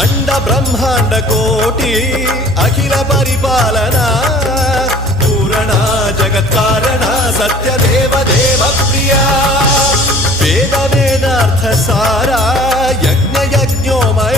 అండ బ్రహ్మాండ కోటి అఖిల పరిపాలన పూరణ జగత్కారణ సత్యదేవ దేవ ప్రియ వేద వేదార్థ సారా యజ్ఞ యజ్ఞోమయ